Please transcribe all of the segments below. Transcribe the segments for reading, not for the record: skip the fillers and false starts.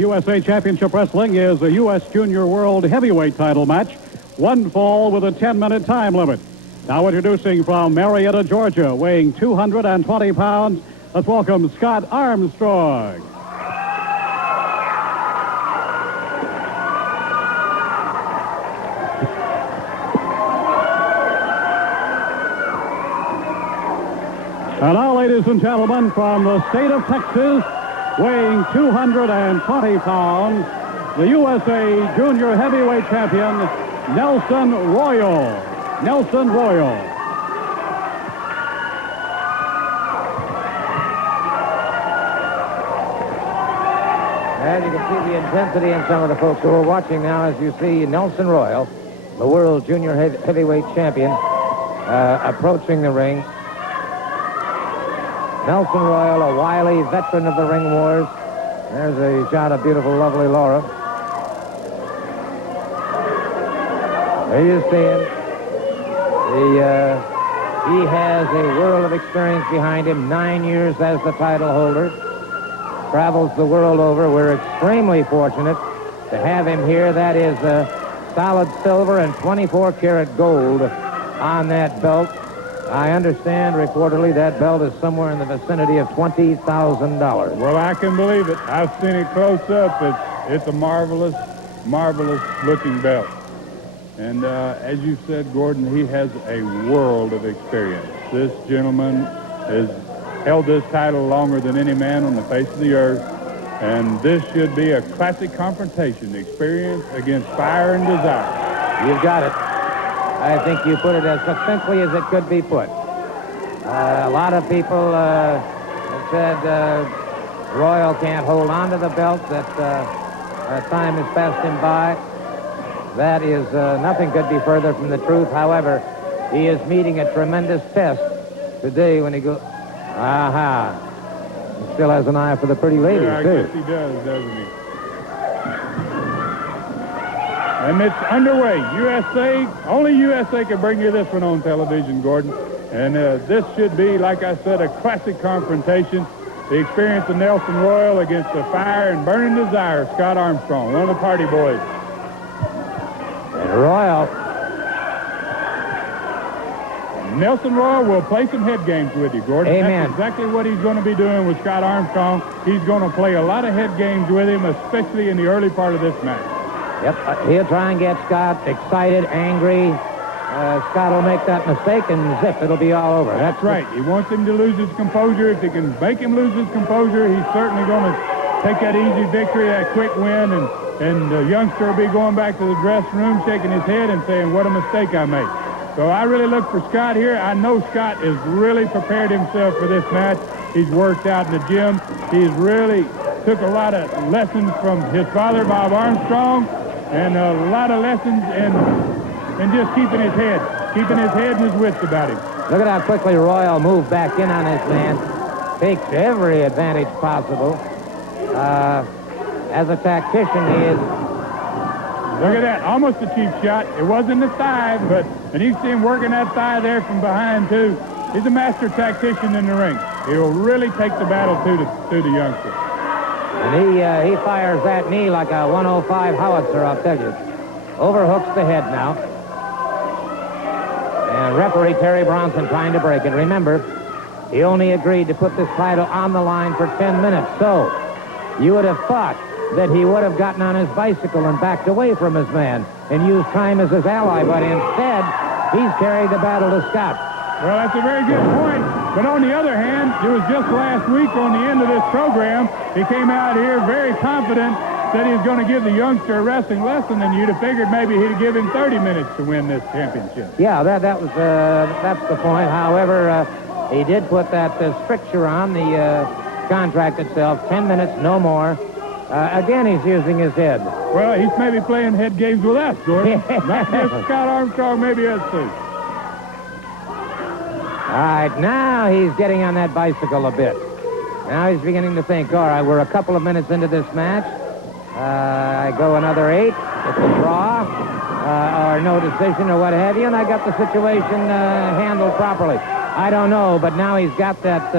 USA Championship Wrestling is a U.S. Junior World Heavyweight title match. One fall with a 10-minute time limit. Now introducing from Marietta, Georgia, weighing 220 pounds, let's welcome Scott Armstrong. And now, ladies and gentlemen, from the state of Texas, weighing 220 pounds, the USA Junior Heavyweight Champion, Nelson Royal. Nelson Royal. And you can see the intensity in some of the folks who are watching now as you see Nelson Royal, the World Junior Heavyweight Champion, approaching the ring. Nelson Royal, a wily veteran of the ring wars. There's a shot of beautiful, lovely Laura. There you see him. He has a world of experience behind him, 9 years as the title holder. Travels the world over. We're extremely fortunate to have him here. That is solid silver and 24-karat gold on that belt. I understand, reportedly, that belt is somewhere in the vicinity of $20,000. Well, I can believe it. I've seen it close up. It's a marvelous, marvelous looking belt. And as you said, Gordon, he has a world of experience. This gentleman has held this title longer than any man on the face of the earth. And this should be a classic confrontation, experience against fire and desire. You've got it. I think you put it as succinctly as it could be put. A lot of people have said Royal can't hold on to the belt, that time has passed him by. That is, nothing could be further from the truth. However, he is meeting a tremendous test today when he goes... Aha. He still has an eye for the pretty ladies, yeah, I too. guess he does, doesn't he? And it's underway. USA, only USA can bring you this one on television, Gordon. And this should be, like I said, a classic confrontation. The experience of Nelson Royal against the fire and burning desire of Scott Armstrong, one of the party boys. And Royal. Nelson Royal will play some head games with you, Gordon. Amen. That's exactly what he's going to be doing with Scott Armstrong. He's going to play a lot of head games with him, especially in the early part of this match. Yep, he'll try and get Scott excited, angry. Scott will make that mistake, and zip, it'll be all over. That's right. He wants him to lose his composure. If he can make him lose his composure, he's certainly going to take that easy victory, that quick win, and the youngster will be going back to the dressing room, shaking his head and saying, what a mistake I made. So I really look for Scott here. I know Scott has really prepared himself for this match. He's worked out in the gym. He's really took a lot of lessons from his father, Bob Armstrong, and a lot of lessons in just keeping his head and his wits about him. Look at how quickly Royal moved back in on this man. Takes every advantage possible. As a tactician, he is... Look at that, almost a cheap shot. It wasn't the thigh, and you see him working that thigh there from behind, too. He's a master tactician in the ring. He'll really take the battle to the youngster. And he fires that knee like a 105 howitzer, I'll tell you. Overhooks the head now. And referee Terry Bronson trying to break it. Remember, he only agreed to put this title on the line for 10 minutes. So, you would have thought that he would have gotten on his bicycle and backed away from his man and used time as his ally, but instead, he's carried the battle to Scott. Well, that's a very good point. But on the other hand, it was just last week on the end of this program, he came out here very confident that he was going to give the youngster a wrestling lesson, and you'd have figured maybe he'd give him 30 minutes to win this championship. Yeah, that's the point. However, he did put that stricture on the contract itself, 10 minutes, no more. Again, he's using his head. Well, he's maybe playing head games with us, Gordon. Not just Scott Armstrong, maybe us too. All right, now he's getting on that bicycle a bit. Now he's beginning to think, all right, we're a couple of minutes into this match. I go another 8. It's a draw, or no decision, or what have you, and I got the situation handled properly. I don't know, but now he's got that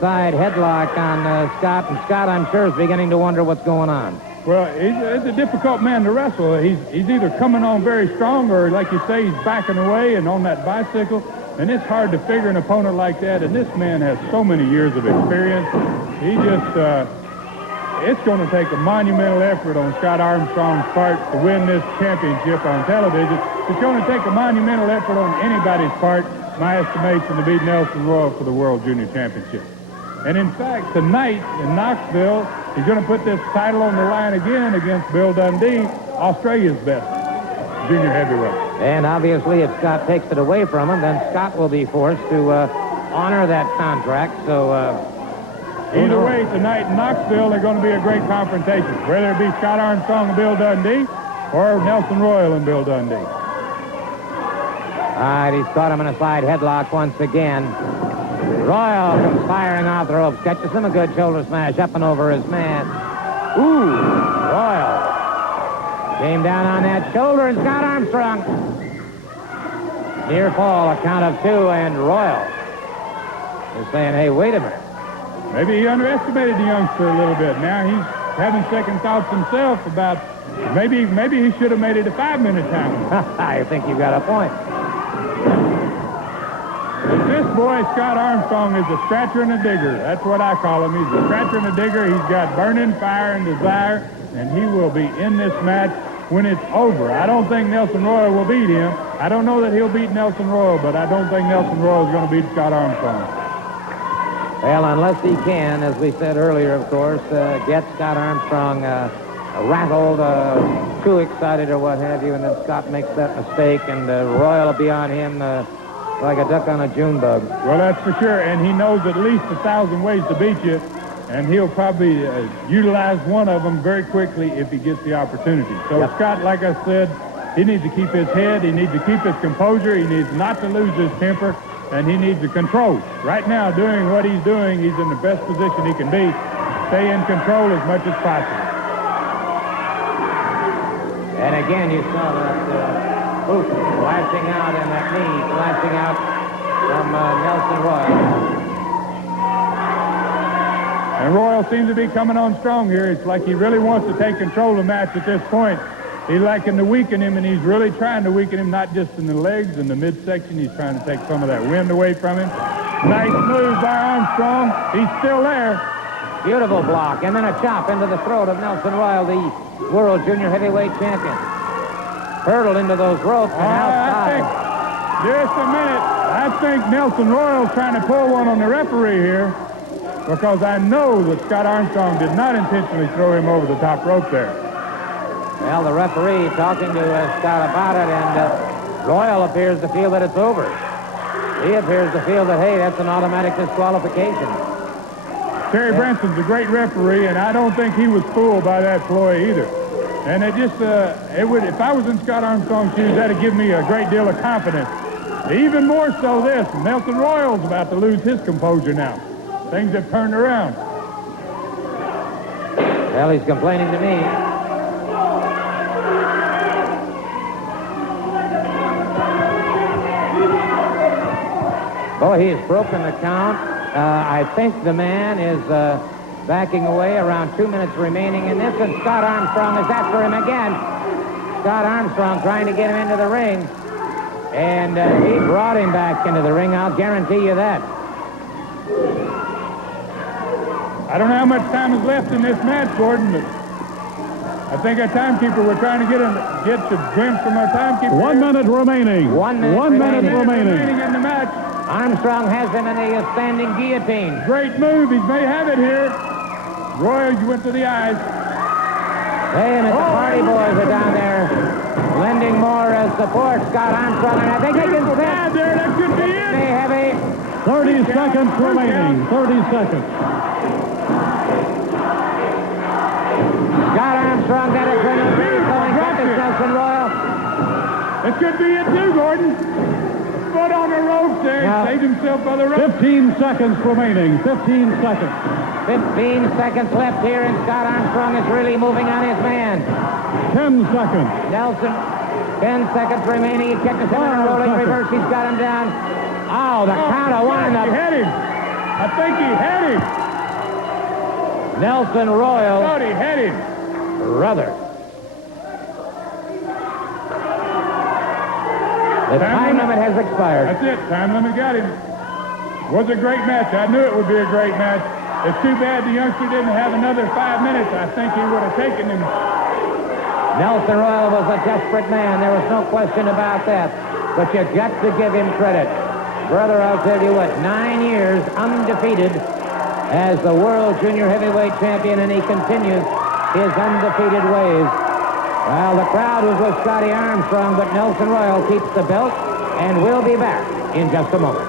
side headlock on Scott, and Scott, I'm sure, is beginning to wonder what's going on. Well, he's a difficult man to wrestle. He's either coming on very strong or, like you say, he's backing away and on that bicycle. And it's hard to figure an opponent like that. And this man has so many years of experience. He just, it's going to take a monumental effort on Scott Armstrong's part to win this championship on television. It's going to take a monumental effort on anybody's part, my estimation, to beat Nelson Royal for the World Junior Championship. And in fact, tonight in Knoxville, he's going to put this title on the line again against Bill Dundee, Australia's best junior heavyweight. And obviously, if Scott takes it away from him, then Scott will be forced to honor that contract. So either way, tonight in Knoxville, they're going to be a great confrontation, whether it be Scott Armstrong and Bill Dundee or Nelson Royal and Bill Dundee. All right, he's caught him in a side headlock once again. Royal comes firing off the ropes, catches him a good shoulder smash up and over his man. Ooh, Royal came down on that shoulder, and Scott Armstrong. Near fall, a count of 2, and Royal is saying, hey, wait a minute. Maybe he underestimated the youngster a little bit. Now he's having second thoughts himself about maybe he should have made it a 5-minute time. I think you've got a point. This boy, Scott Armstrong, is a scratcher and a digger. That's what I call him. He's a scratcher and a digger. He's got burning fire and desire, and he will be in this match when it's over. I don't think Nelson Royal will beat him. I don't know that he'll beat Nelson Royal, but I don't think Nelson Royal is going to beat Scott Armstrong. Well, unless he can, as we said earlier, of course, get Scott Armstrong rattled, too excited or what have you, and then Scott makes that mistake, and Royal will be on him like a duck on a June bug. Well, that's for sure, and he knows at least 1,000 ways to beat you, and he'll probably utilize one of them very quickly if he gets the opportunity. So yep. Scott, like I said, he needs to keep his head, he needs to keep his composure, he needs not to lose his temper, and he needs to control. Right now, doing what he's doing, he's in the best position he can be. Stay in control as much as possible. And again, you saw that boot lashing out and that knee lashing out from Nelson Royal. And Royal seems to be coming on strong here. It's like he really wants to take control of the match at this point. He's liking to weaken him, and he's really trying to weaken him, not just in the legs and the midsection. He's trying to take some of that wind away from him. Nice move by Armstrong. He's still there. Beautiful block, and then a chop into the throat of Nelson Royal, the World Junior Heavyweight Champion. Hurtled into those ropes and outside. Just a minute. I think Nelson Royal's trying to pull one on the referee here, because I know that Scott Armstrong did not intentionally throw him over the top rope there. Well, the referee talking to Scott about it, and Royal appears to feel that it's over. He appears to feel that, hey, that's an automatic disqualification. Terry Branson's a great referee, and I don't think he was fooled by that ploy either. And it just, if I was in Scott Armstrong's shoes, that'd give me a great deal of confidence. Even more so this, Nelson Royal's about to lose his composure now. Things have turned around. Well, he's complaining to me. Oh, he has broken the count. I think the man is backing away, around 2 minutes remaining in this, and Scott Armstrong is after him again. Scott Armstrong trying to get him into the ring, and he brought him back into the ring, I'll guarantee you that. I don't know how much time is left in this match, Gordon, but I think our timekeeper, we're trying to get a glimpse from our timekeeper. 1 minute remaining. 1 minute One minute remaining remaining in the match. Armstrong has him in a standing guillotine. Great move. He may have it here. Royal, you went to the eyes. Hey, and the Party Boys are down there lending more support. Scott Armstrong, and I think they can set. There, that could be it. They have a 30 seconds remaining. 30 seconds. Scott Armstrong got a criminal going back to Nelson Royal. It could be it too, Gordon. Foot on the rope there. Now, saved himself by the rope. 15 seconds remaining. 15 seconds. 15 seconds left here, and Scott Armstrong is really moving on his man. 10 seconds. Nelson, 10 seconds remaining. He catches him in a rolling reverse. He's got him down. Oh, the count of one. He had him. I think he had him. Nelson Royal. Thought he had him. Brother. The time limit has expired. That's it. Time limit got him. Was a great match. I knew it would be a great match. It's too bad the youngster didn't have another 5 minutes. I think he would have taken him. Nelson Royal was a desperate man. There was no question about that. But you got to give him credit. Brother, I'll tell you what, 9 years undefeated as the world junior heavyweight champion, and he continues his undefeated ways. Well, the crowd was with Scotty Armstrong, but Nelson Royal keeps the belt, and we'll be back in just a moment.